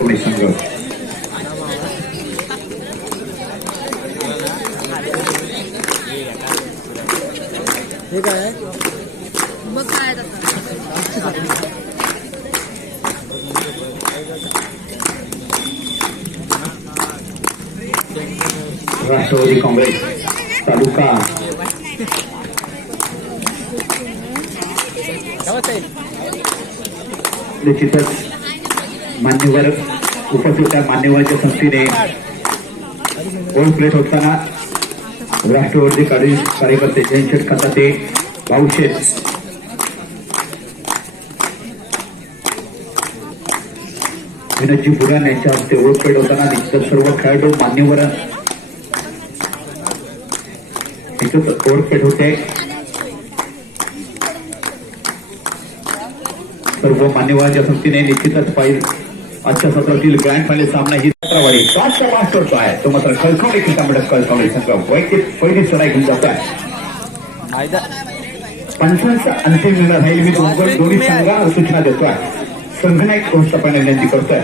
संघ हे काय बघ काय राष्ट्रवादी काँग्रेस तालुका निश्चितच मान्यवर उपस्थित मान्यवरांच्या संस्थेने गोल्ड प्लेट होताना राष्ट्रवादी कार्यकर्ते जयंत खताते भाऊशेठ विनोदजी बुरान यांच्या हस्ते गोल्ड प्लेट होताना निश्चित सर्व खेळाडू मान्यवर गोल्ड प्लेट होते सर्व मान्यवरांच्या संस्थेने निश्चितच पाहिजे आजच्या सत्रातील ग्रँड फायनल सामना ही सत्रावाडी 5-5 करतो आहे तो मात्र कळकवली क्रिकेट कळकवली संघ वैयक्तिक पहिली चढाई घेऊन जातो आहे पंचांचा अंतिम निर्णय राहील मी दोन्ही संघांना सूचना देतोय संघनायक व्यवस्थापन विनंती करतोय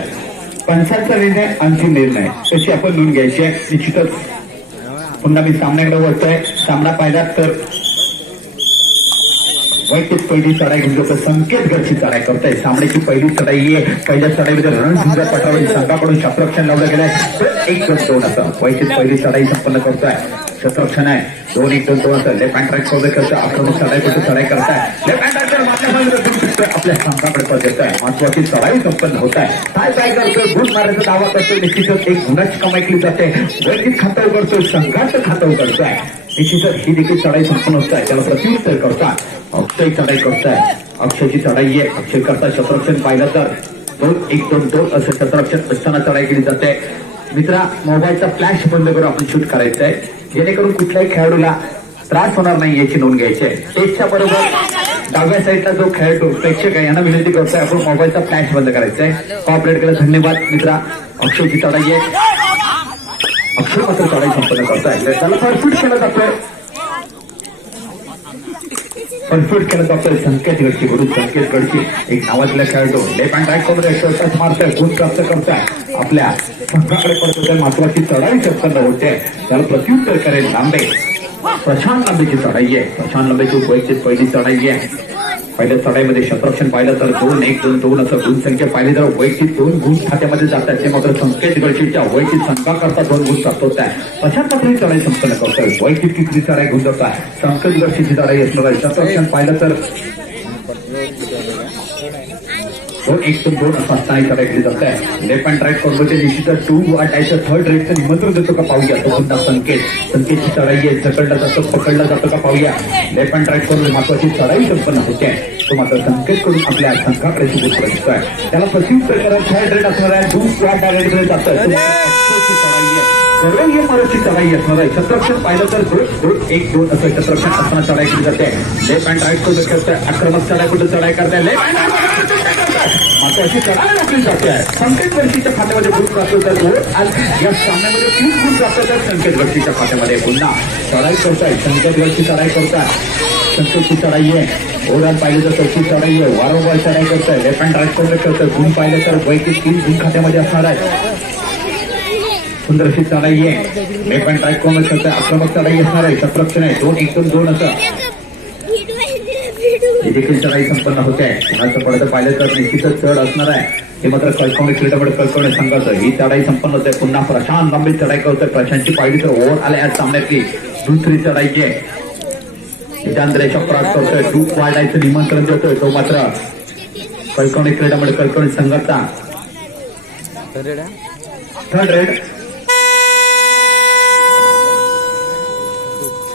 पंचांचा निर्णय अंतिम निर्णय त्याची आपण नोंद घ्यायची आहे निश्चितच पुन्हा मी सामन्याकडे वळतोय सामना पाहिला तर वैयक्तिक पहिली चढाई घेऊन जातो संकेत गडची चढाई करताय सामन्याची पहिली चढाई आहे पहिल्या चढाईमध्ये रणसिंग पटावरी संघाकडून क्षेत्ररक्षण लावलं गेलंय 1-2 असं वैयक्तिक पहिली चढाई संपन्न करतोय क्षेत्ररक्षण आहे 2-1-2 असं लेफ्ट हँड ट्रॅक सोबत करतोय आक्रमक चढाई करताय लेफ्ट हँड ट्रॅक आपल्या संघाकडे पद देतोय महत्वाची चढाई संपन्न होत आहे काय करतोय गुण मारायचा दावा करतोय निश्चितच एक गुणाची कमाई केली जाते वैयक्तिक खातं करतोय संघाचं खातं करतोय निश्चितच ही देखील चढाई संपन्न होत आहे त्याला प्रत्युत्तर करता अक्षय चढाई करताय अक्षयची चढाई आहे अक्षय करता क्षेत्ररक्षण पाहिलं तर 2-1-2 असं क्षेत्ररक्षण असताना चढाई केली जाते मित्रा मोबाईलचा फ्लॅश बंद करून आपण शूट करायचं आहे जेणेकरून कुठल्याही खेळाडूला त्रास होणार नाही याची नोंद घ्यायची आहे स्टेजच्या बरोबर डाव्या साईडला जो खेळतो प्रेक्षक आहे यांना विनंती करतोय आपण मोबाईलचा फ्लॅश बंद करायचा आहे कॉपरेट केलं धन्यवाद मित्रा अक्षयची चढाई आहे अक्षय मात्र चढाई संपन्न करताय त्याला परफिट केलं जातोय परफिट केलं जातोय संकेत गडची वरून संकेत गडची एक नावातला खेळतो लेफ्ट हँड राईट करून एक्सरसाइज मारतोय गुण प्राप्त करताय आपल्या संघाकडे पडतोय महत्वाची चढाई संपन्न होते त्याला प्रत्युत्तर करेल लांबे प्रशांत लांबेची चढाई आहे प्रशांत लांबेची वैयक्तिक पहिली चढाई आहे पहिल्या चढाईमध्ये क्षेत्ररक्षण पाहिलं तर 2-1-2 असं गुण संख्या पाहिली तर वैयक्तिक 2 गुण खात्यामध्ये जातात ते मात्र संकेत गडशीच्या वैयक्तिक संघाकरता 2 गुण प्राप्त होत आहे प्रशांत मात्र ही चढाई संपन्न करतोय वैयक्तिक किती चढाई घेऊन जात आहे संकेत गडशीची चढाई असणार आहे क्षेत्ररक्षण पाहिलं तर 2-1-2 असताना चढाई केली जात आहे लेफ्ट हँड राईट कॉर्बरचे निश्चितच 2 वाटायचं थर्ड रेटचं निमंत्रण देतो का पाहूया तो पुन्हा संकेतची चढाई आहे पकडला जातो का पाहूया लेफ्ट हँड राईट कॉर्बर महत्वाची चढाई संपन्न होते तो मात्र संकेत करून आपल्या संघाकडे सुरू करतोय त्याला प्रत्युत्तर करत थर्ड रेट असणार आहे 2 वाट डायरेक्टकडे जातोय चढाई आहे सर्व ही माराची चढाई असणार आहे क्षेत्ररक्षण पाहिलं तर 2-1-2 असं क्षेत्ररक्षण असताना चढाई केली जाते लेफ्ट हँड राईट करून करतोय आक्रमक चढाई कुठे चढाई करताय लेफ्ट हँड मात्र अशी चढाई टाकली जाते संकेत गडशीच्या खात्यामध्ये गुण प्राप्त होतात आणि या सामन्यामध्ये 3 गुण प्राप्त होतात संकेत गडशीच्या खात्यामध्ये पुन्हा चढाई करताय संकेत गडशी चढाई करताय संकेतची चढाई आहे ओव्हरऑल पाहिलं तर चौथी चढाई आहे वारंवार चढाई करताय लेफ्ट हँड राईट करून करतोय गुण पाहिलं तर वैयक्तिक 3 गुण खात्यामध्ये असणार आहे सुंदर अशी चढाई आहे लेफ्ट हँड राईट करून करतोय आक्रमक चढाई असणार आहे क्षेत्ररक्षण आहे 2-1-2 असं ही देखील चढाई संपन्न होते आहे कुणाचं पडतं पाहिलं तर निश्चितच चढ असणार आहे हे मात्र कळकवणे क्रीडामध्ये कळकवणे संघाचं ही चढाई संपन्न होते पुन्हा प्रशांत लांबी चढाई करतोय प्रशांतची पाहिली तर ओव्हर आले आज सामन्यातली दुसरी चढाईची आहे इटांद्रेच्या प्रास करतोय 2 वाढायचं निमंत्रण देतोय तो मात्र कळकवणे क्रीडामध्ये कळकवणे संघाचा थर्ड रेड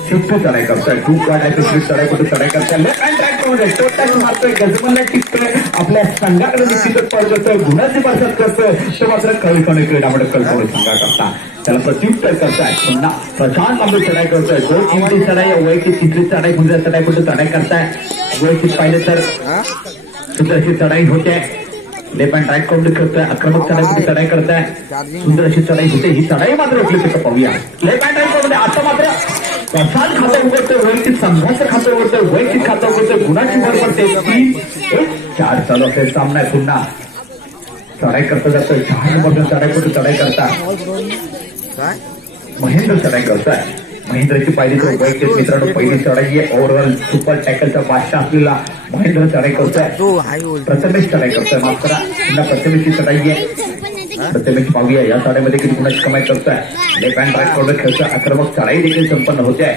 शिफ्ट चढाई करतोय 2 वाढायचं शिफ्ट चढाई कुठे चढाई करताय लेफ्ट हँड राईट करून मारतोय गजमनला टिकतोय आपल्या संघाकडे निश्चितच पडतोय गुणाची बरसात करतोय तो मात्र कळकवणे क्रीडामध्ये कळकवणे संघा करता त्याला प्रत्युत्तर करताय पुन्हा प्रशांत लांबी चढाई करतोय 2-1 चढाई वैयक्तिक तिसरी चढाई गुंजा चढाई कुठे चढाई करताय वैयक्तिक पाहिलं तर सुंदर अशी चढाई होते लेफ्ट हँड राईट करून करतोय आक्रमक चढाई कुठे चढाई करताय सुंदर अशी चढाई होते ही चढाई मात्र रोखली तिथं पाहूया लेफ्ट हँड राईट करून आता मात्र प्रशांत खातं उघडतोय वैयक्तिक संघाचं खातं उघडतोय वैयक्तिक खातं उघडतोय गुणाची भर पडते 3-1-4 चालू असेल सामना पुन्हा चढाई करता जातं 6 नंबर चढाई कुठे चढाई करता काय महेंद्र चढाई करतोय महेंद्रची पहिली तर वैयक्तिक मित्रांनो पहिली चढाई आहे ओव्हरऑल सुपर टॅकलचा बादशाह असलेला महेंद्र चढाई करतोय तो हाय बोल प्रथमेश चढाई करतोय माफ करा पुन्हा प्रथमेशची चढाई आहे प्रथमेश पाहूया या चढाईमध्ये किती गुणाची कमाई करतोय लेफ्ट हँड राईट कॉर्नर खेळतोय आक्रमक चढाई देखील संपन्न होते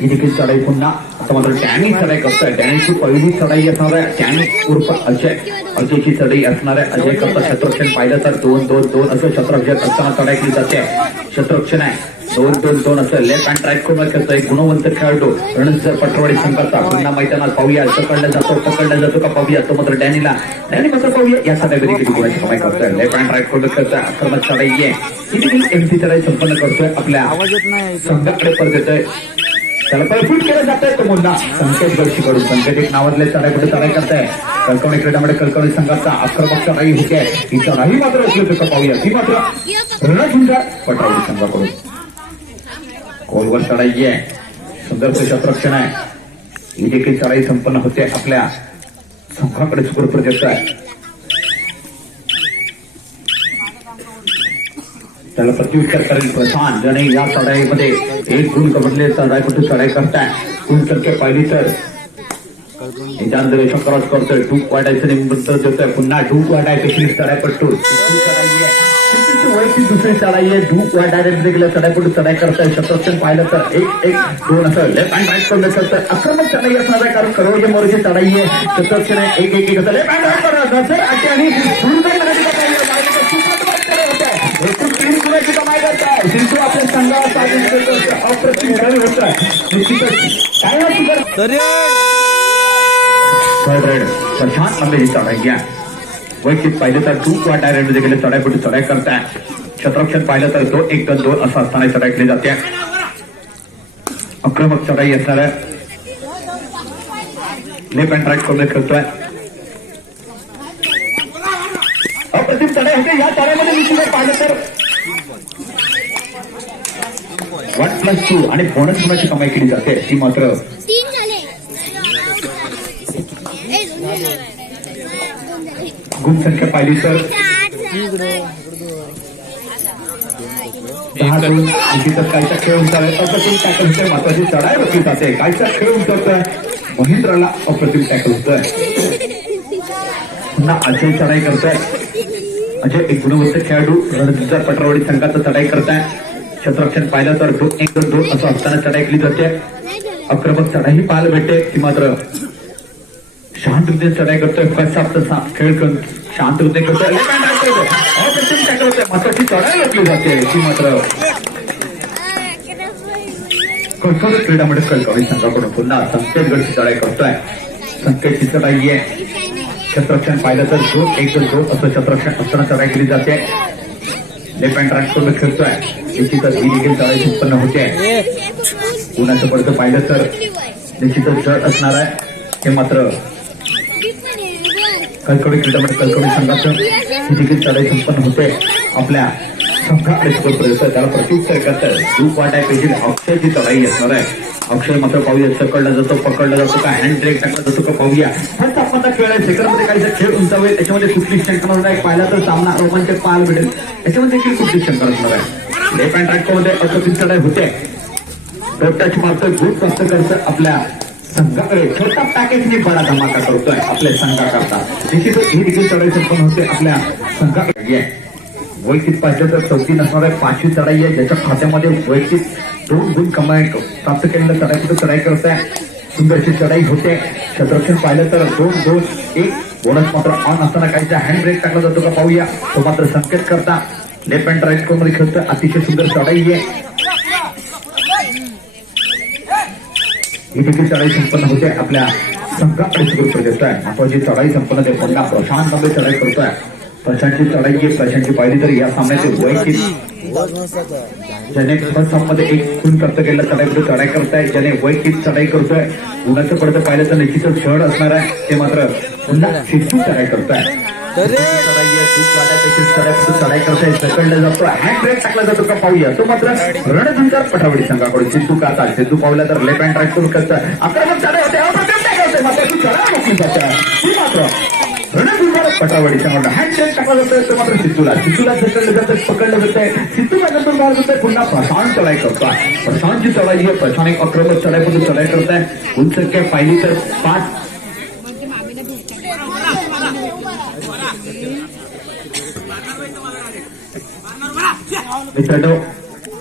ही देखील चढाई पुन्हा आता मात्र डॅनी चढाई करतोय डॅनीची पहिली चढाई असणार आहे डॅनी उर्फ अजयची चढाई असणार आहे अजय करता शत्रुक्षण पाहिलं तर 2-2-2 असं शत्रुक्षण असताना चढाई केली जाते शत्रुक्षण आहे 2-2-2 असं लेफ्ट हँड राईट कॉर्नर खेळतोय गुणवंत खेळाडू रणजित पटवाडी संघाचा पुन्हा मैदानात पाहूया पकडला जातो का पाहूया तो मात्र डॅनी मात्र पाहूया या चढाईमध्ये किती गुणाची कमाई करतोय लेफ्ट हँड राईट कॉर्नर खेळतोय आक्रमक चढाई आहे किती एमसी चढाई संपन्न करतोय आपल्या आवाज येत नाही संघाकडे परत येतोय त्याला परफिट केलं जात आहे तो मुद्दा संकेत गडशी कडून संकेत एक नावातले चढाई चढाई करताय कळकवणी क्रीडामध्ये कळकवणी संघाचा आक्रमक चढाई होते ही चढाई मात्र उपलब्ध का पाहूया ती मात्र रणझुंजार पटरावली संघाकडून खोलवर चढाई आहे सुंदर क्षेत्ररक्षण आहे ही देखील चढाई संपन्न होते आपल्या संघाकडे सुखरूप येत आहे त्याला प्रत्युत्तर करेल प्रशांत जणे या चढाईमध्ये एक गुण कबडले चढाई करताय गुण संख्या पाहिली तर शंकराज करतोय टूक वाटायचं निमंत्रण देतोय पुन्हा टूक वाटाय पेशली चढाईपट्टू वैयक्तिक दुसरी चढाई आहे धूप वाटायला चढाईपट्टू चढाई करताय शत्रुक्षण पाहिलं तर 1-1-2 असं लेफ्ट हँड राईट कॉर्नर करतोय आक्रमक चढाई असणार आहे कारण करोडचे मोरची चढाई आहे शत्रुक्षण आहे 1-1-1 असं लेफ्ट हँड राईट कॉर्नर आणि एकूण 3 गुणाची कमाई करताय सिंधू आपल्या संघाला अप्रतिम खेळाडू होत आहे निश्चितच काय प्रशांत मध्ये ही चढाई घ्या वैयक्तिक पाहिलं तर टूक वाटायला गेले चढाईपट्टी चढाई करताय शत्रुक्षण पाहिलं तर 2-1-2 असं असताना चढाई केली जाते आक्रमक चढाई असणार आहे लेफ्ट हँड राईट कॉर्नर खेळतोय अप्रतिम चढाई होते या चढाईमध्ये निश्चित पाहिलं तर 1+2 आणि बोनस गुणाची कमाई केली जाते ती मात्र गुण संख्या पाहिली तर 10-2 निश्चितच काहीचा खेळ उंचावेल अप्रतिम टॅकल होतोय महत्वाची चढाई रोखली जाते काहीचा खेळ उंचवतोय महेंद्रला अप्रतिम टॅकल होतोय पुन्हा अजय चढाई करतोय अजय एक गुणवंत खेळाडू रणजित पटरावडी संघाचा चढाई करताय शत्रुक्षण पाहिलं तर 2-1-2 असं असताना चढाई केली जाते आक्रमक चढाई पाहायला भेटते ती मात्र शांततेने चढाई करतोय खेळ शांततेने करतोय अप्रतिम टॅकल होतोय महत्वाची चढाई रोखली जाते ती मात्र कळकवली क्रीडामध्ये कळकवली संघाकडून पुन्हा संकेत गडची चढाई करतोय संकेतची चढाई आहे शत्रुक्षण पाहिलं तर 2-1-2 असं शत्रुक्षण असताना चढाई केली जाते लेफ्ट हँड राईट कॉर्नर खेळतोय निश्चितच ही देखील चढाई संपन्न होते पुण्याचं पडतं पाहिलं तर निश्चितच जड असणार आहे हे मात्र कळकवली क्रीडामध्ये कळकवली संघाचं ही देखील चढाई संपन्न होते आपल्या संघाकडे प्रयत्न त्याला प्रत्युत्तर करतात धूप वाटाय पाहिजे अक्षयची चढाई असणार आहे अक्षय मात्र पाहूया पकडला जातो का हँड ब्रेक टाकला जातो का पाहूया हा तापमानाचा खेळ आहे सेकंडमध्ये काहीसा खेळ उंचावेल त्याच्यामध्ये कुठली शंका नाही पाहिला तर सामना रोमांचक पाहायला भेटेल याच्यामध्ये देखील कुठली शंका असणार आहे लेफ्ट हँड राईट मध्ये अप्रतिम चढाई होते टच मारतोय गुण प्राप्त करतोय आपल्या संघाकडे छोटा पॅकेजने बडा धमाका करतोय आपल्या संघाकरता निश्चितच ही देखील चढाई संपन्न होते आपल्या संघाकडे वैयक्तिक पाहिजे तर 34 असणार आहे 5वी चढाई आहे ज्याच्या खात्यामध्ये वैयक्तिक 2 गुण कमाई प्राप्त केलेल्या चढाई चढाई करताय सुंदरची चढाई होते शत्रुक्षण पाहिलं तर 2-2-1 बोनस मात्र ऑन असताना काहीचा हँड ब्रेक टाकला जातो का पाहूया तो मात्र संकेत करता लेफ्ट हँड राईट कॉर्नर खेळतोय अतिशय सुंदर चढाई आहे ही देखील चढाई संपन्न होते आपल्या संघाकडे सुरू देतोय महत्वाची चढाई संपन्न होते पुन्हा प्रशांत मध्ये चढाई करतोय प्रशांतची चढाई आहे प्रशांतची पाहिली तर या सामन्याचे वैयक्तिक ज्याने फर्स्ट हाफमध्ये 1 गुण प्राप्त केला चढाई करताय ज्याने वैयक्तिक चढाई करतोय गुणाचं पडतं पाहिलं तर निश्चितच जड असणार आहे ते मात्र पुन्हा शिस्तू चढाई करताय चढाई करताय ढकलला जातो हँड ब्रेक टाकला जातो का पाहूया तो मात्र रणझुंजार पटावडी संघाकडून सिद्धू करतात सिद्धू पावला तर लेफ्ट हँड राईट करून करतात आक्रमक चढाई होते अप्रतिम टॅकल होते मात्र ती चढाई रोखली जाते ती मात्र रणझुंजार पटावडीचा मोठा हँडशेक टाकला जातोय तो मात्र सिद्धूला झटकलं जातं पकडलं जातंय सिद्धूला नंतर मार जातोय पुन्हा प्रशांत चढाई करतोय प्रशांतची चढाई आहे प्रशांत एक आक्रमक चढाईमधून चढाई करताय उंच संख्या पाहिली तर 5 मित्रांनो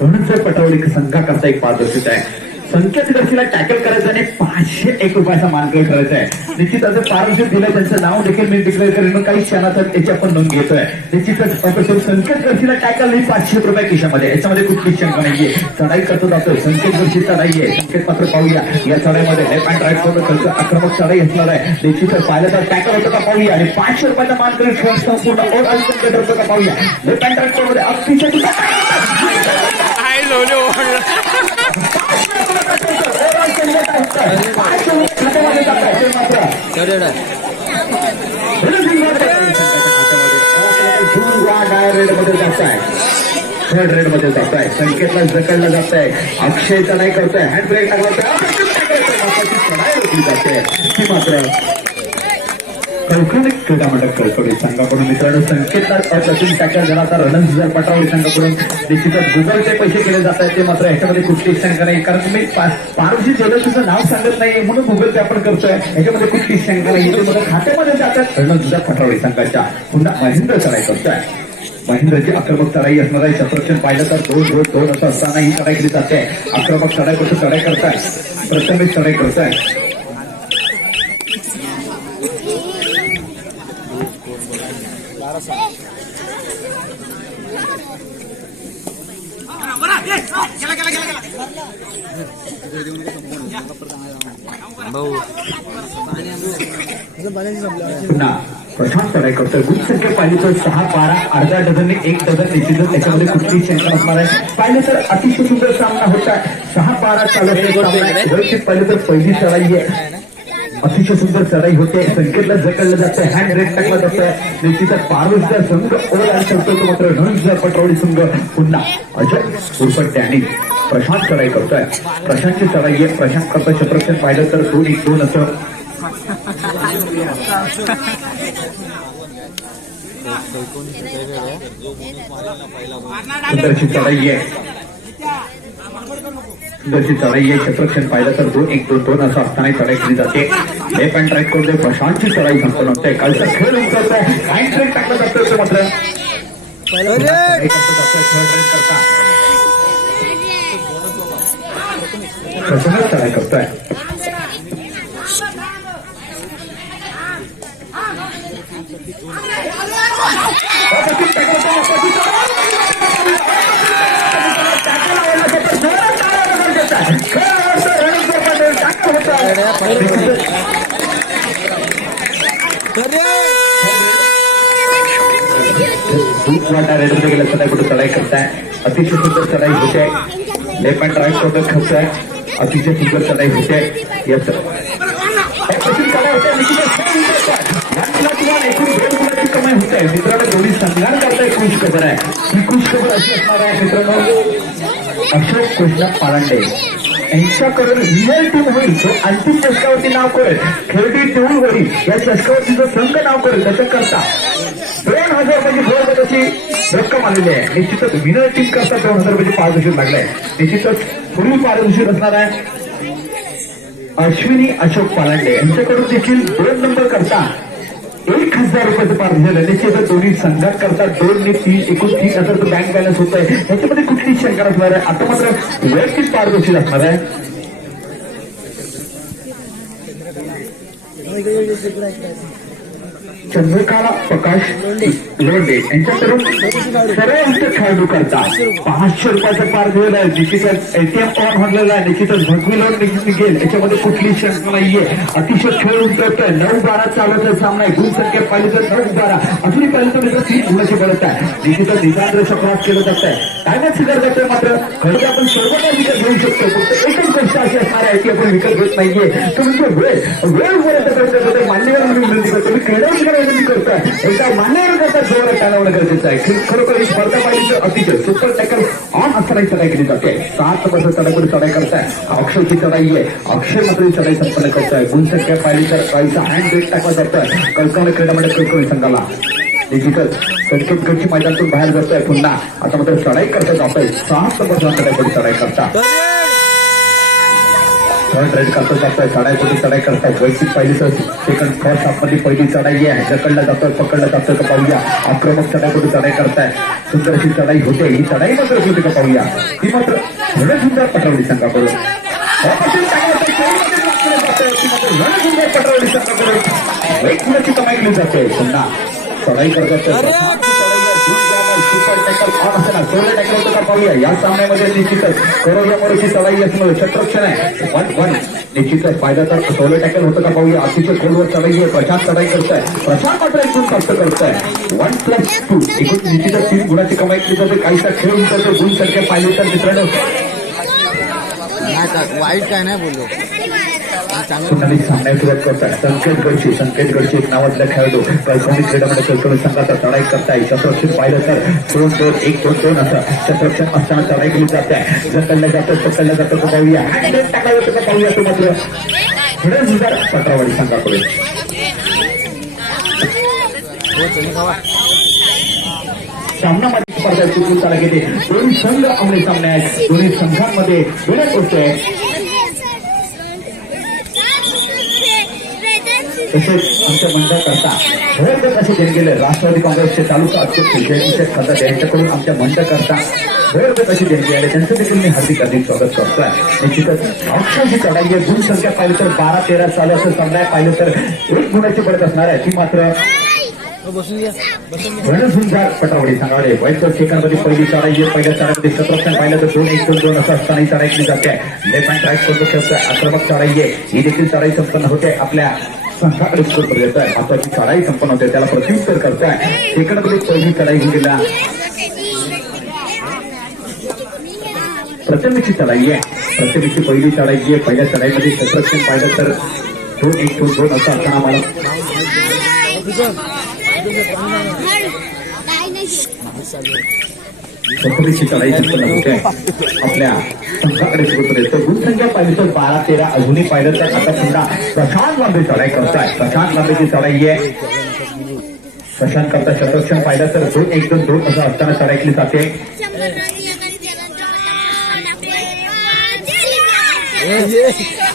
रणजित पटावडी संघाकरता एक पारदर्शित आहे संकेत दर्शीला टॅकल करायचं आणि 501 रुपयाचा मानकरी ठरायचा आहे निश्चित असं पारदर्शित दिलं त्यांचं नाव देखील मी डिक्लेअर करेन काही क्षणात त्याची आपण नोंद घेतोय निश्चितच संकेत दर्शीला टॅकल नाही 500 रुपये खिशामध्ये याच्यामध्ये कुठली शंका नाहीये चढाई करतो जातोय संकेत दर्शी चढाई आहे संकेत मात्र पाहूया या चढाईमध्ये लेफ्ट अँड राईट करून त्यांचं आक्रमक चढाई असणार आहे निश्चितच पाहिलं तर टॅकल होतं का पाहूया आणि 500 रुपयाचा मानकरी ठेवून संपूर्ण ओर आणि संकेत होतं का पाहूया लेफ्ट अँड राईट करून अतिशय थर्ड रेड मध्ये जात आहे संकेतला जकडलं जात आहे अक्षयचा नाही करतोय हँड ब्रेक टाकला चढाई होती जाते ती मात्र कौटुंबिक क्रीडा मंडळ कळकवडी संघाकडून मित्रांनो संकेतला अप्रतिम टॅकल झाला तर रणजित पटावडी संघाकडून निश्चितच गुगल पे पैसे केले जात आहेत ते मात्र ह्याच्यामध्ये कुठलीच शंका नाही कारण तुम्ही पारशी तुझं नाव सांगत नाही म्हणून गुगल पे आपण करतोय ह्याच्यामध्ये कुठलीच शंका नाही ते मात्र खात्यामध्ये जातात रणजित पटावडी संघाच्या पुन्हा महेंद्र चढाई करतोय महेंद्रची आक्रमक चढाई असणार आहे शत्रक्षण पाहिलं तर 2-2 असं असताना ही चढाई केली जाते आक्रमक चढाई करतो चढाई करताय प्रथमेश चढाई करताय पुन्हा प्रशांत चढाई करतोय गुण संख्या पाहिली तर 6-12 अर्धा डझनने 1 डझन निश्चितच त्याच्यामध्ये कुठलीही शंका नसणार आहे पाहिलं तर अतिशय सुंदर सामना होता 6-12 चालत पाहिलं तर पहिली चढाई आहे अतिशय सुंदर चढाई होते संकेतला जकडलं जातं हँड ब्रेक टाकला जातं निश्चितच पारदर्शक संघ ओव्हर करतो तो मात्र रणजित पटवाडी संघ पुन्हा अजय उर्फ डॅनी प्रशांत चढाई करतोय प्रशांतची चढाई आहे प्रशांत करता शत्रक्षण पाहिलं तर 2-1-2 असं सुंदरची चढाई आहे सुंदरची चढाई आहे शत्रक्षण पाहिलं तर 2-1-2 असं असताना चढाई केली जाते लेफ्ट अँड राईट करून प्रशांतची चढाई संपन्न होते कालचा खेळ उमटवतोय हँड ब्रेक टाकला जातं ते मात्र प्रशांत चढाई करतोय रेडमध्ये गेलं चढाई कुठे चढाई करताय अतिशय सुंदर चढाई होते लेफ्ट अँड राईट सोबत खपताय अतिशय सुंदर चढाई होते याच कमाई होत आहे मित्रांनो दोन्ही संघात करता एक खुश खबर आहे ही खुश खबर अशी असणार आहे मित्रांनो अशोक कृष्ण पालांडे यांच्याकडून रिअल टीम होईल जो अंतिम चषकावरती नाव करेल खेळडी टीम होईल या चषकावरती जो संघ नाव करेल त्याच्याकरता 2000 म्हणजे भरभराची रक्कम आलेली आहे निश्चितच विनर टीम करता 2000 म्हणजे पारदर्शक लागलाय निश्चितच पूर्वी पारदर्शक असणार आहे अश्विनी अशोक पालांडे यांच्याकडून देखील 2 नंबर करता 1000 रुपयाचं पारदर्शक निश्चितच दोन्ही संघात करता 2 ने 3 एकूण 3000 बँक बॅलन्स होत आहे याच्यामध्ये कुठलीही शंका असणार आहे आता मात्र वैयक्तिक पारदर्शक असणार आहे चंद्रकला प्रकाश लोंढे यांच्याकडून सर्वांत खेळाडू करता 500 रुपयाचा पार दिलेला आहे निश्चितच एटीएम ऑन होणलेला आहे निश्चितच भगवीलोन निघेल याच्यामध्ये कुठलीही शंका नाहीये अतिशय खेळ उतरतोय 9-12 चालवचा सामना आहे गुण संख्या पाहिली तर 9-12 अजूनही पाहिलं तर 3 गुणाची बळत आहे निश्चितच निदान क्रॉस केलं जात आहे टायमात स्वीकार जातोय मात्र खरं आपण सर्वांना विकत घेऊ शकतो फक्त एकच गोष्ट अशी असणार आहे की आपण विकत घेत नाहीये तर म्हणजे वेळ मान्यवर म्हणून विनंती करतो मी क्रीडा विनंती करतोय एकदा मान्य करता जोर टाळवणं गरजेचं आहे खरोखर ही स्पर्धा पाहिली तर अतिशय सुपर टॅकल ऑन असताना चढाई केली जाते 7 वर्ष चढाई चढाई करताय अक्षयची चढाई आहे अक्षय मात्र ही चढाई संपन्न करतोय गुणसंख्या पाहिली तर काहीचा हँड ब्रेक टाकला जातोय कळकवली क्रीडामध्ये कळकवली संघाला निश्चितच संकेत गडची मैदानातून बाहेर जातोय पुन्हा आता मात्र चढाई करता जातोय 7 वर्षांकडे चढाई करता थर्ड राईड करता जातोय चढाई करताय वैयक्तिक पहिली तर सेकंड फर्स्ट हाफमध्ये पहिली चढाई आहे ढकलला जातोय पकडला जातोय का पाहूया आक्रमक चढाई चढाई करताय सुंदर अशी चढाई होते ही चढाई मात्र होते का पाहूया ती मात्र रणसुंदर पटवली संघाकडून रणसुंदर पटवली संघाकडून एक गुणाची कमाई केली जाते पुन्हा चढाई करत सुपर टॅकल ऑन असताना सोलो टॅकल होतं का पाहूया या सामन्यामध्ये निश्चितच करोया मोरची चढाई असणं शत्रक्षण आहे 1-1 निश्चितच फायदा तर सोलो टॅकल होतं का पाहूया अतिशय खोलवर चढाई आहे प्रशांत चढाई करताय प्रशांत मात्र एक गुण प्राप्त करताय 1+2 एकूण निश्चितच 3 गुणाची कमाई केली जाते काहीसा खेळ उंचावतो गुण संख्या पाहिली तर मित्रांनो वाईट काय नाही बोललो पुन्हा सामन्यात सुरुवात करताय संकेत गडची एक नावातला खेळाडू कल्पनिक क्रीडामध्ये कल्पनिक संघाचा चढाई करताय शत्रक्षण पाहिलं तर 2-2-1-2-2 असं शत्रक्षण असताना चढाई केली जाते पकडलं जातं तो पाहूया टाकला जातो का पाहूया तो मात्र रणसुंदर पटवाडी संघाकडे सामनामध्ये स्पर्धा चुकून चालत येते दोन्ही संघ आमने सामने आहेत दोन्ही संघांमध्ये विनंती होते तसेच आमच्या मंडळकर्ता भरभर असे देणे गेले राष्ट्रवादी काँग्रेसचे तालुका अध्यक्ष जयकिशोर खासदार यांच्याकडून आमच्या मंडळकर्ता भरभर असे देणे गेले त्यांचं देखील मी हार्दिक स्वागत करतोय निश्चितच अक्षरची चढाई आहे गुण संख्या पाहिलं तर 12-13 साल असं सामना पाहिलं तर 1 गुणाची पडत असणार आहे ती मात्र रणसुंदर पटवाडी सांगावे वैद्य सेकंडमध्ये पहिली चढाई आहे पहिल्या चढाईमध्ये शत्रक्षण पाहिलं तर 2-1-2-2 असं असताना चढाई केली जाते लेफ्ट हँड राईट करून खेळतोय आक्रमक चढाई आहे ही देखील चढाई संपन्न होते आपल्या संघाकडे स्कोर येत आहे महत्वाची चढाई संपन्न होते त्याला प्रत्युत्तर करताय सेकंडमध्ये पहिली चढाई गेलेला प्रथमेची चढाई आहे प्रथमेची पहिली चढाई आहे पहिल्या चढाईमध्ये शत्रक्षण पाहिलं तर 2-1-2-2 असं असताना मला प्रथमेची चढाई संपन्न होते आपल्या संघाकडे सुरू येतो गुणसंख्या पाहिली तर 12-13 अजूनही पाहिलं तर आता पुन्हा प्रशांत लांबे चढाई करताय प्रशांत लांबेची चढाई आहे प्रशांत करता शत्रक्षण पाहिलं तर 2-1-2-2 असं असताना चढाई केली जाते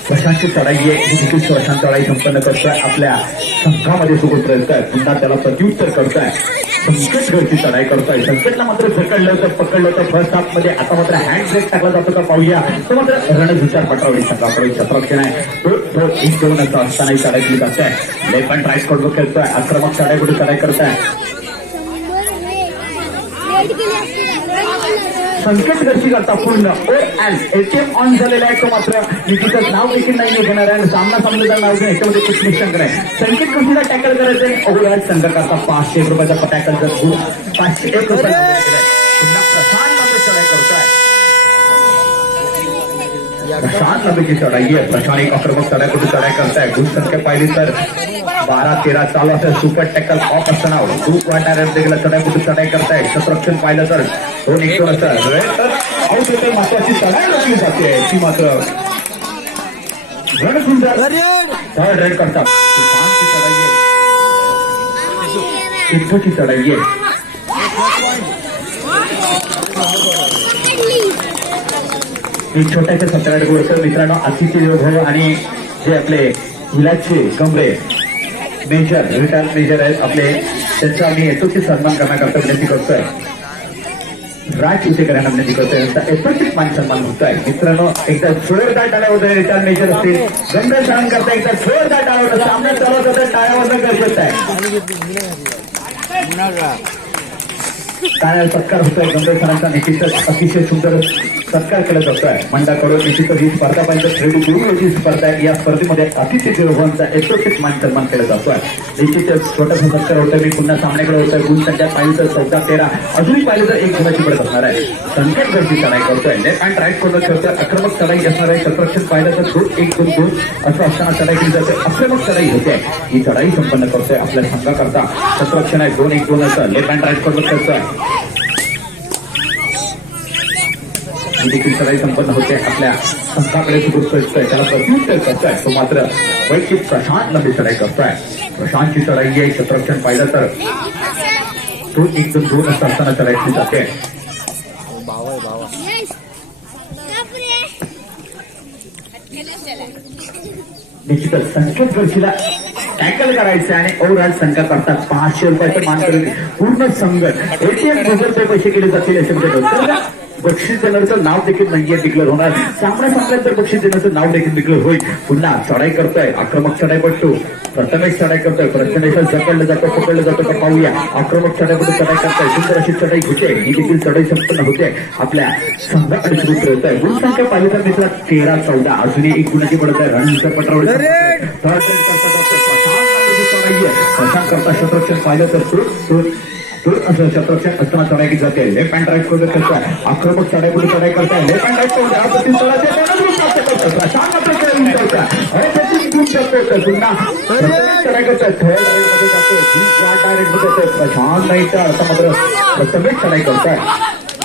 प्रशांतची चढाई आहे ही देखील प्रशांत चढाई संपन्न करतोय आपल्या संघामध्ये सोबत राहतोय पुन्हा त्याला प्रत्युत्तर करताय संकेत गडची चढाई करतोय संकेतला मात्र झकडलं तर पकडलं तर फर्स्ट हाफ मध्ये आता मात्र हँड ब्रेक टाकला जातो का पाहूया तो मात्र रणसुंदर पटवाडी संघाकडे शत्रक्षण आहे 2-1-2 असं असतानाही चढाई केली जाते लेफ्ट हँड राईट कडून खेळतोय आक्रमक चढाई कुठे चढाई करताय संकेत गडची करता पूर्ण एटीएम ऑन झालेला आहे तो मात्र निश्चितच नाव देखील नाही घेणार आहे सामना सामन्याचं नाव घेऊन याच्यामध्ये कुछ निश्चंक नाही संकेत गडीला टॅकल करायचं आहे अगोदर संघ करता 501 रुपयाचा टॅकल जर 501 रुपये पुन्हा प्रशांत मात्र चढाई करतोय प्रशांत नबीची चढाई आहे प्रशांत एक आक्रमक चढाई कुठे चढाई करताय गुण संख्या पाहिली तर 12-13 चालू असेल सुपर टॅकल ऑफ असताना खूप वाटायला देखील चढाई कुठे चढाई करताय शत्रक्षण पाहिलं तर 2-1-2 असं आऊट होते महत्वाची चढाई रोखली जाते ती मात्र रणसुंदर थर्ड रेड करतात तुफानची चढाई आहे सिद्धूची चढाई आहे एक छोट्याशा 17 गोष्ट मित्रांनो अतिथी भव आणि जे आपले विलासचे कमरे मेजर रिटायर मेजर आहेत आपले त्यांचा आम्ही यशस्वी सन्मान करण्याकरता विनंती करतोय राज उसेकर यांना विनंती करतोय त्यांचा यशस्वी मान सन्मान होत आहे मित्रांनो एकदा जोरदार टाळ्या होत्या रिटायर मेजर असतील गंभीर सन्मान करता एकदा जोरदार टाळ्या होत्या सामना चालवत होत्या टाळ्या वाजणं गरजेचं आहे टाळ्या सत्कार होतोय गंभीर सरांचा निश्चितच अतिशय सुंदर सत्कार केला जातोय मंडळाकडून. निश्चितच ही स्पर्धा पाहिजे श्रेणी गुरुची स्पर्धा आहे. या स्पर्धेमध्ये अतिथी देवभावांचा यथोचित मान सन्मान केला जातोय. निश्चितच छोटासा सत्कार होतोय. मी पुन्हा सामन्याकडे होतोय. गुण संख्या पाहिली तर 14-13, अजूनही पाहिली तर 1 गुणाची पडत असणार आहे. संकेत गरजी चढाई करतोय. लेफ्ट हँड राईट कॉर्नर खेळतोय. आक्रमक चढाई असणार आहे. क्षेत्ररक्षण पाहिलं तर 2-1-2-2 असं असताना चढाई केली जाते. आक्रमक चढाई होते. ही चढाई संपन्न करतोय आपल्या संघाकरता. क्षेत्ररक्षण आहे 2-1-2 असं लेफ्ट हँड राईट कॉर्नर खेळतोय. ही देखील चढाई संपन्न होते. आपल्या संघाकडे सुरू त्याला प्रत्युत्तर करतोय. तो मात्र वैयक्तिक प्रशांत लंबी चढाई करतोय. प्रशांतची चढाई आहे. क्षेत्ररक्षण पाहिलं तर 2-1-2 असताना चढाई केली जाते. निश्चितच संकेत गरशीला टॅकल करायचं आणि ओव्हरऑल संख्या करतात 500 रुपयाचं मान करेल. पूर्ण संघ एटीएम गुगल पे पैसे केले जातील याच्यामध्ये बक्षीस देण्याचं नाव देखील नाहीये डिक्लेअर होणार. सामना संपल्यानंतर बक्षीस देण्याचं नाव देखील डिक्लेअर होईल. पुन्हा चढाई करतोय. आक्रमक चढाई पडतो. प्रथमेश चढाई करतोय. प्रथमेश जपडलं जातं पकडलं जातं तर पाहूया. आक्रमक चढाईपडून चढाई करताय. सुंदर अशी चढाई होते. ही देखील चढाई संपन्न होते. आपल्या संघाकडे सुरू ठेवत आहे. गुण संख्या पाहिली तर मित्र 13-14 अजूनही 1 गुणाची पडत आहे. रणजित पटरावडी प्रशांत करता क्षेत्ररक्षण पाहिलं तर असं क्षेत्ररक्षण असताना चढाई केली जाते. लेफ्ट हँड राईट करून करताय. आक्रमक चढाईपुढे चढाई करताय. लेफ्ट हँड राईट करून चढाई करताय. थर्ड मध्ये जातो. डायरेक्ट मध्ये प्रशांत नाही तर आता मात्र प्रथमेश चढाई करताय.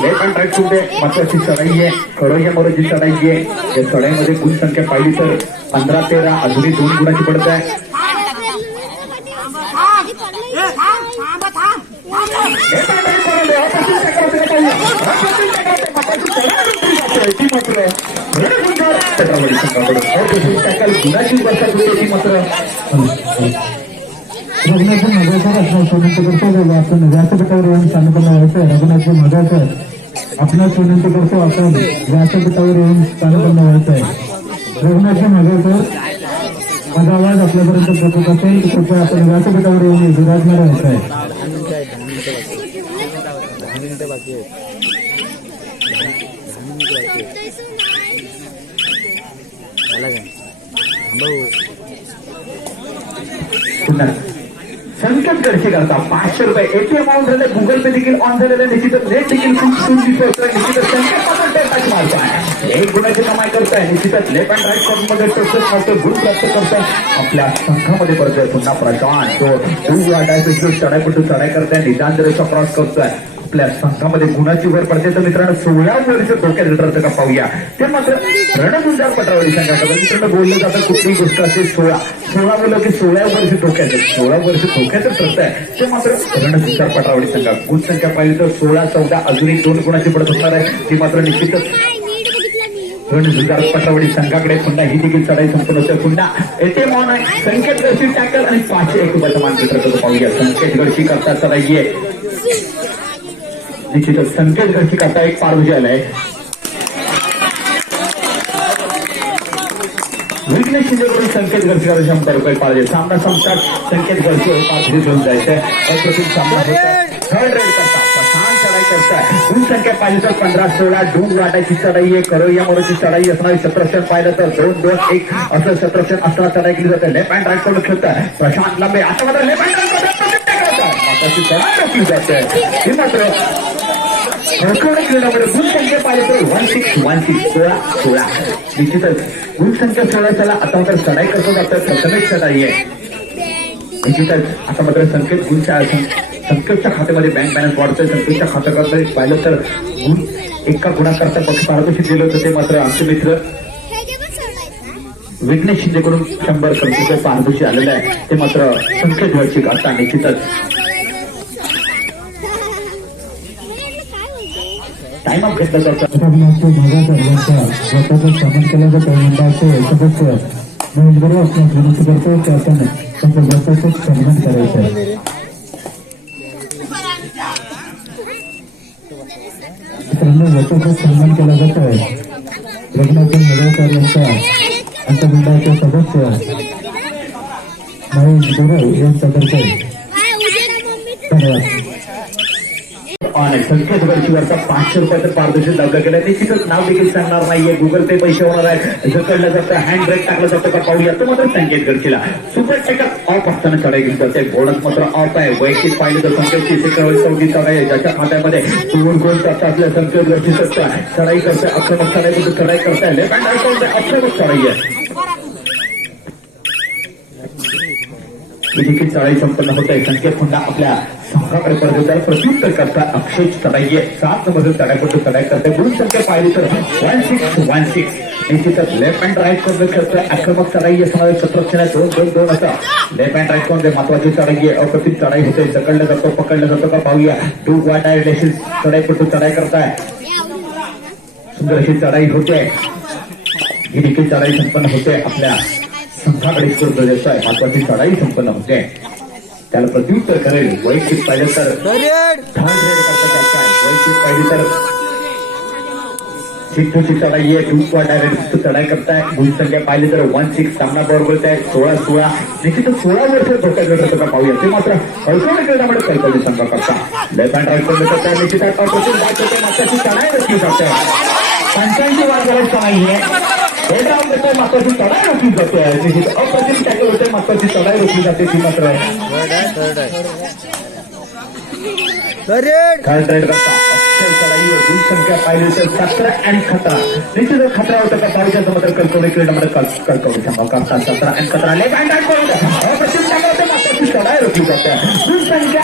लेफ्ट हँड राईट मध्ये महत्वाची चढाई आहे. खरोया मोरची चढाई आहे. या चढाईमध्ये गुण संख्या पाहिली तर 15-13 अजूनही 2 गुणाची पडत आहे. रघुनाथजी मगासर आपल्या विनंती करतो आपण व्यासपीठावर येऊन स्थानपन्न व्हायचं. रघुनाथजी मगासर आपणास विनंती करतो आपण व्यासपीठावर येऊन स्थानपन्न व्हायचं आहे. रघुनाथजी मगासर माझा आवाज आपल्यापर्यंत पोहोचत असेल कृपया आपण व्यासपीठावर येऊन विराजमान व्हायचं आहे. 10 मिनिटं बाकी आहेत. आला काय संकेत गडसे करता 500 रुपये एटीएम ऑन झाले. गुगल पे देखील ऑन झालेले. निश्चितच नेट देखील निश्चितच संकेत मारताय. 1 गुणाची कमाई करताय. निश्चितच लेफ्ट हँड राईट कॉर्नर मध्ये टच गुण प्राप्त करताय. आपल्या संघामध्ये पडतोय पुन्हा प्रशांत. तो वाटायचं चढाईपटू चढाई करताय. निदान रेषा क्रॉस करतोय. आपल्या संघामध्ये गुणाची भर पडते. तर मित्रांनो 16 वर्ष धोक्यात ठरतं का पाहूया. ते मात्र रणगुंजार पटरावडी संघाकडे मित्रांनो बोललं जातं कुठलीही गोष्ट असेल 16 मुलं की 16 वर्ष धोक्यात 16 वर्ष धोक्यात ठरत आहे. ते मात्र रणगुंजार पटरावडी संघ गुण संख्या पाहिली तर 16-14 अजूनही 2 गुणाची पडत असणार आहे. ती मात्र निश्चितच रणगुंजार पटरावडी संघाकडे. पुन्हा ही देखील चढाई संपूर्ण होते. पुन्हा एटीएम ऑन आहे. संकेत गडशी टॅकल आणि 501 रुपयाचा मान मित्र पाहूया. संकेत गडशी करता चढाई आहे. निश्चितच संकेत गडशी करता एक पारभुजी आलाय. विघ्नेश शिंदेकडून संकेत गडशीकडे 100 रुपये पाहिजे. सामना संपतात. संकेत गडशी पारभुजी घेऊन जायचंय. अप्रतिम सामना होता. थर्ड रेड करता प्रशांत चढाई करताय. गुण संख्या पाहिली तर 15-16 डूब वाटायची चढाई आहे. करोया मोरची चढाई असणारी. क्षेत्ररक्षण पाहिलं तर 2-2-1 असं क्षेत्ररक्षण असताना चढाई केली जाते. लेफ्ट हँड राईट करून खेळताय. प्रशांत लांबे आता मात्र लेफ्ट हँड चढाई जाते. हे मात्र क्रीडामध्ये गुण संख्या पाहिजे तर 16 निश्चितच गुण संख्या 16 आता मात्र चढाई करतो जातं. प्रथमेश चढाई आहे. निश्चितच आता मात्र संकेतच्या खात्यामध्ये बँक बॅलन्स वाढतोय. संकेतच्या खात्याकडे पाहिलं तर गुण एका गुणाकरता पक्ष पारदर्शित दिलं होतं. ते मात्र आमचे मित्र विघ्नेश शिंदेकडून 100 रुपये पारदर्शी आलेलं आहे. ते मात्र संकेत घडची करता. निश्चितच टाइम ऑफ घेतला जातो. रघुनाथजी मगासर यांचा स्वतःचं स्थापन केलं जातं. मंडळाचे सदस्य महेश बरोबर आपणास विनंती करतो की आपण त्यांच्या स्वतःचं सन्मान करायचं आहे. मित्रांनो याचा सन्मान केला जातोय. रघुनाथजी मगासर यांच्या मंडळाचे सदस्य महेश बरोबर यांच्यातर्फे धन्यवाद. आणि संकेत गडचिवरचा 500 रुपयाचं पारदर्शक लावलं गेलं. निश्चितच नाव देखील सांगणार नाहीये. गुगल पे पैसे होणार आहेत. जकडलं जातं, हँड ब्रेक टाकलं जातं का पाहूया. तो मात्र संकेत गडचिला सुपर टेकअप ऑफ असताना चढाई घेऊन जाते. बोनस मात्र ऑफ आहे. वैयक्तिक पाहिलं तर संकेतची सेकंड चौथी चढाई आहे. ज्याच्या खात्यामध्ये 2 गोल करता असल्या संकेत गडची सत्ता चढाई करते. आक्रमक चढाई करते. चढाई करताय लेफ्ट हँड राईट आक्रमक चढाई आहे. ही देखील चढाई संपन्न होत आहे. संकेत पुन्हा आपल्या संघाकडे परत प्रत्युत्तर करता. अक्षय चढाई आहे. 7 नंबर चढाईकडून चढाई करते. गुण संख्या पाहिली तर 1616. निश्चितच लेफ्ट हँड राईट करून खेळतोय. आक्रमक चढाई असणार. छत्रक्षण 2-2-2 असा लेफ्ट हँड राईट करून महत्वाची चढाई आहे. अप्रतिम चढाई होते. जकडलं जातो, पकडलं जातो का पाहूया. 2-1 डायरेक्शन चढाईकडून चढाई करताय. सुंदर अशी चढाई होते. ही देखील चढाई संपन्न होते. आपल्या संघाकडे स्कोर देत आहे. महत्वाची चढाई संपन्न होते. त्याला प्रत्युत्तर करेल. वैयक्तिक पाहिलं तर थर्ड रेड करता काय. वैयक्तिक पाहिली तर सिद्धूची चढाई आहे. 2 डायरेक्ट चढाई करताय. गुण संख्या पाहिली तर 16. सामना बरोबर आहे. 16-16. निश्चितच 16 वर्ष धोक्यात भेटत का पाहूया. ते मात्र हळकवणी क्रीडामध्ये कैकवली संघ करता. लेफ्ट हँड राईट करून करताय. निश्चितच मागच्याची चढाई रोखली जाते. 85 वाद करायचं नाहीये. महत्वाची चढाई रोखली जाते. अप्रतिम टॅकल होते. महत्वाची चढाई रोखली जाते. ती मात्र थर्ड रेड करता. अक्षर चढाईवर गुण संख्या पाहिली तर 17 आणि खतरा. निश्चितच खतरा होता का पाहिजे मात्र कल्पने क्रीडामध्ये कल्पवली संभव करता. 17 आणि खतरा लेफ्ट हँड अप्रतिम टॅकल होते. महत्वाची चढाई रोखली जाते. गुण संख्या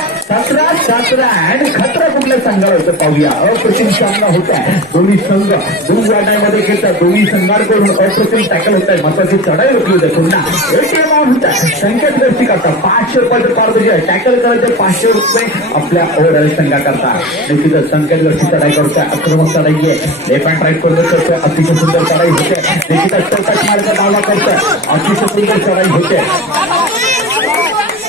17 आणि खतरा कुठल्या संघाला होतं पाहूया. अप्रतिम सामना होत आहे. दोन्ही संघ 2 वाटामध्ये खेळतात. दोन्ही संघांकडून अप्रतिम टॅकल होत आहे. महत्वाची चढाई रोखली होते. पुन्हा ATM होत आहे. संकेत गर्दी करता. 500 रुपयाचं पारदर्शी आहे. टॅकल करायचे 500 रुपये आपल्या ओव्हरऑल संघाकरता. निश्चितच संकेत गर्दी चढाई करतोय. आक्रमक चढाई आहे. लेफ्ट हँड राईट करून करतोय. अतिशय सुंदर चढाई होते. निश्चितच चौकात मार्ग दावा करतोय. अतिशय सुंदर चढाई होते.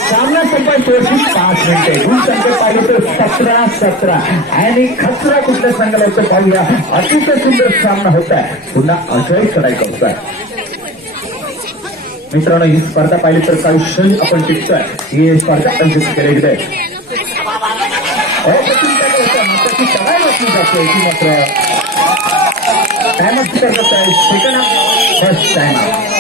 सामना संपाय 5 मिनिटे. गुण संख्या पाहिली तर 17-17 आणि खतरा कुठल्या संघाला होतं पाहूया. अतिशय सुंदर सामना होत आहे. पुन्हा अजय चढाई करतोय. मित्रांनो ही स्पर्धा पाहिली तर काही क्षण आपण टिकतोय. ही स्पर्धा आयोजित केलेली आहे. महत्वाची चढाई रोखली जाते. ती मात्र टाइमअप करत आहे. Second half first time out.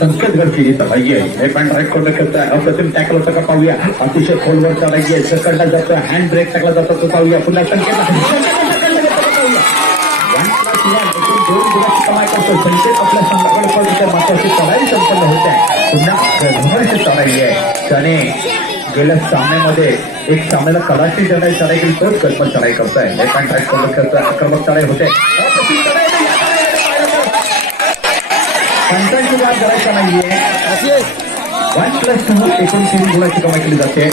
Sanket गडची चढाई आहे. लेफ्ट हँड राईट करून करताय. अप्रतिम टॅकल होतं का पाहूया. अतिशय खोलवर चढाई आहे. सकडला जातोय. हँड ब्रेक टाकला जातो तो पाहूया. पुन्हा संकेत 2 गुणाची कमाई करतो. संकेत आपल्या संघाकडे पडतो. महत्वाची चढाई संपन्न होते. पुन्हा चढाई आहे. त्याने गेल्या सामन्यामध्ये एक सामन्याला कदाचित चढाई केली. तोच कल्पन चढाई करतोय. लेफ्ट हँड राईट करून करतोय. आक्रमक चढाई होते. 55 वाद करायचा नाहीये. 1+2 एकूण 3 गुणाची कमाई केली जाते.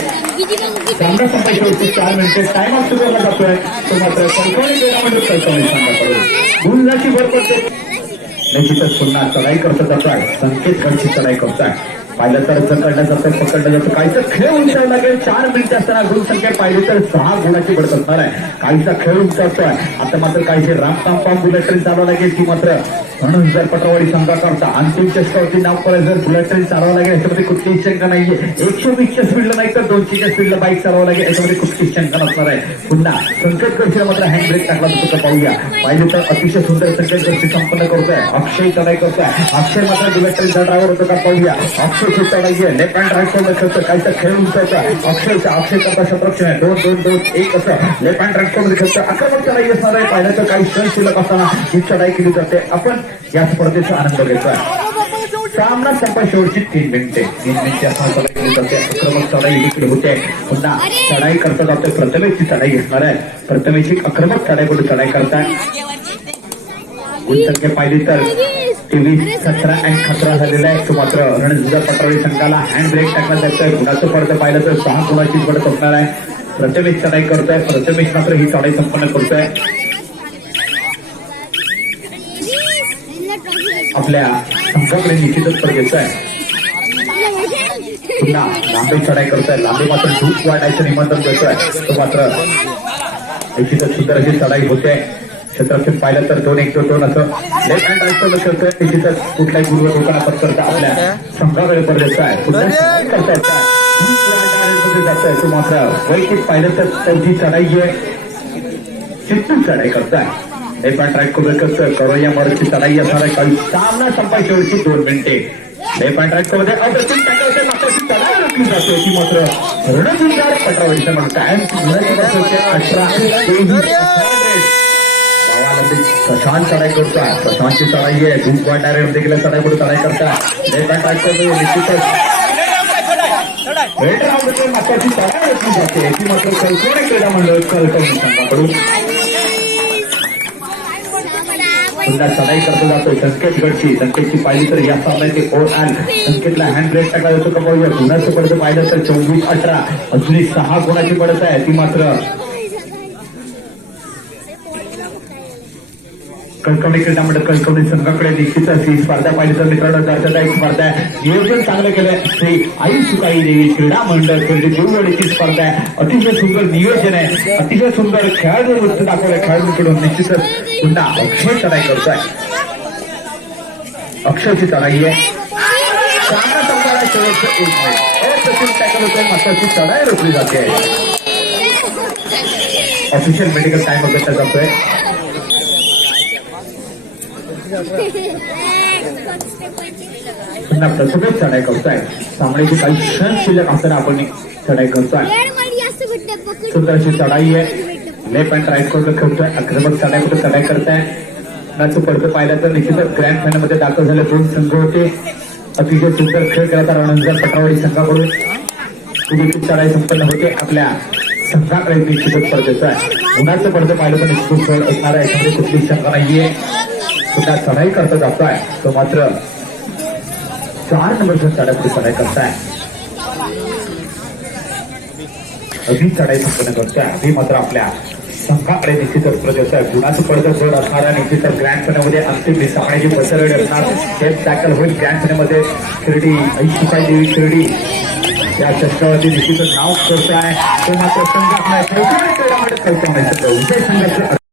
सामना संपायची 4 मिनिटे. टाइम आउट सुरू जातोय. तो मात्र कल्पनी क्रीडामध्ये कल्पनी संघाकडून गुणाची भर पडते. निश्चितच पुन्हा चढाई करत जातोय. संकेत गडची चढाई करतोय. पाहिलं तर जकडलं जातं, पकडलं जातं. काहीचा खेळ उंचावं लागेल. 4 मिनिटे असताना गुण संख्या पाहिली तर 6 गुणाची बढत असणार आहे. काहीचा खेळ उंचावतोय. आता मात्र काहीचे रामपाम बुलेट ट्रेन चालवा लागेल. ती मात्र म्हणून जर पटवाडी संघाकरता अंतिम चषकावरती नाव करायचं. जर बुलेट ट्रेन चालवा लागेल याच्यामध्ये कुठलीही शंका नाहीये. 120च्या स्पीडला नाही तर 200च्या स्पीडला बाईक चालवा लागेल. याच्यामध्ये कुठलीही शंका नसणार आहे. पुन्हा संकेत गडचिला मात्र हँड ब्रेक टाकला जातो का पाहूया. पाहिजे तर अतिशय सुंदर संकेत गडची संपन्न करतोय. अक्षय चढाई करतोय. अक्षय मात्र बुलेट ट्रेनचा ड्रायव्हर होतो का पाहूया. अक्षय चढाई आहे. लेफ्ट हँड राईट करून खेळतो. काहीचा खेळ उंचावता. अक्षय करता शत्रक्षण आहे. 2-2-2-1 असं लेफ्ट हँड राईट करून खेळतो. आक्रमक चढाई असणार आहे. पाहिलं तर काही क्षण शिल्लक असताना ही चढाई केली जाते. आपण या स्पर्धेचा आनंद घेतोय. सामना संपाय शेवटची 3 मिनिटे. 3 मिनिटे असताना चढाई केली जाते. आक्रमक चढाई देखील होते. पुन्हा चढाई करता जातोय. प्रथमेशची चढाई घेणार आहे. प्रथमेशची आक्रमक चढाई कुठे चढाई करताय. गुण संख्या पाहिली तर 23, 17 आणि खतरा झालेला आहे. तो मात्र रणजित पटवाडी संघाला हँड ब्रेक टाकला जातोय. गुणाचं पडतं पाहिलं तर 6 गुणाची पडत असणार आहे. प्रथमेश चढाई करतोय. प्रथमेश मात्र ही चढाई संपन्न करतोय. आपल्या संघाकडे निश्चितच पर घेतोय. पुन्हा लांबी चढाई करतोय. लांबी मात्र धूप वाटायचं निमंत्रण देतोय. तो मात्र निश्चितच सुंदर अशी चढाई होते. क्षेत्ररक्षण पाहिलं तर 2-1-2-2 असं लेफ्ट हँड राईट कडून खेळतोय निश्चितच कुठल्याही पूर्व धोका करता आपल्या संघाकडे परत आहे पुन्हा करता येत आहे जातोय तो मात्र वैयक्तिक पाहिलं तर चौथी चढाई आहे चित्तून चढाई करताय लेफ्ट हँड राईट कडून करतोय करो या मरची चढाई असणार आहे काही सामना संपाय शेवटची 2 मिनिटे लेफ्ट हँड राईट मध्ये अप्रतिम टॅकल होते मात्र चढाई रोखली जाते ती मात्र रणजिंगार पटरावडीचं म्हणत प्रशांत चढाई करतोय प्रशांतची चढाई आहे 2.9 देखील चढाई पुढे चढाई करताय लेफ्ट हँड राईट कडे निश्चितच मात्राची चढाई रोखली जाते ती मात्र कल्पना क्रीडा मंडळ कळकवणी संघाकडून पुन्हा चढाई करतो जातो संकेतगडची संकेतची पाहिली तर या सामन्याचे ओव्हरऑल संकेतला हँड ब्रेक टाकला जातो का पाहूया गुणाचं पडतं पाहिलं तर 24-18 अजूनही 6 गुणाची पडत आहे ती मात्र कळकवणी क्रीडा मंडळ कळकवणी संघाकडे निश्चितच ही स्पर्धा पाहिली तर मित्रांनो दर्शक स्पर्धा आहे नियोजन चांगलं केलंय श्री आई सुकाई देवी क्रीडा मंडळ खेळची देववाडीची स्पर्धा आहे अतिशय सुंदर नियोजन आहे अतिशय सुंदर खेळाडू वृत्त दाखवलंय खेळाडूंकडून निश्चितच पुन्हा अक्षय चढाई करतोय अक्षयची चढाई आहे चांगला संघाला शेवटचं 1 मिनिट अप्रतिम टॅकल होतोय मात्र ती चढाई रोखली जाते ऑफिशियल मेडिकल टाइम अपेक्षा जातोय पुन्हा प्रथमच चढाई करतोय सामन्याची काही क्षण शिल्लक असताना आपण चढाई करतोय सुंदरशी चढाई आहे लेफ्ट हँड राईट कडून खेळतोय आक्रमक चढाई कुठे चढाई करताय नाचं पडतं पाहिलं तर निश्चितच ग्रँड फायनल मध्ये दाखल झाले 2 संघ होते अतिशय सुंदर खेळ केला तर रणजिंगार पटरावडी संघाकडून देखील चढाई संपन्न होते आपल्या संघाकडे निश्चितच स्पर्धेचं आहे उन्हाचं पडतं पाहिलं तर निश्चित खेळ असणार आहे याच्यामध्ये कुठली शंका नाहीये पुन्हा चढाई करता जातोय तो मात्र 4 नंबरच्या चढाईपुढे चढाई करताय अभी चढाई संपन्न करतोय अभी मात्र आपल्या संघाकडे निश्चितच स्पर्धेचं आहे गुणाचं पडतं जोड असणाऱ्या निश्चितच ग्रँड फायनलमध्ये अंतिम सामन्याची बसरडी असणार हे टॅकल होईल ग्रँड फायनलमध्ये शिर्डी ऐशिकाई देवी शिर्डी या चक्रावरती निश्चितच नाव करतोय तो मात्र संघ आपल्या विजय संघाचं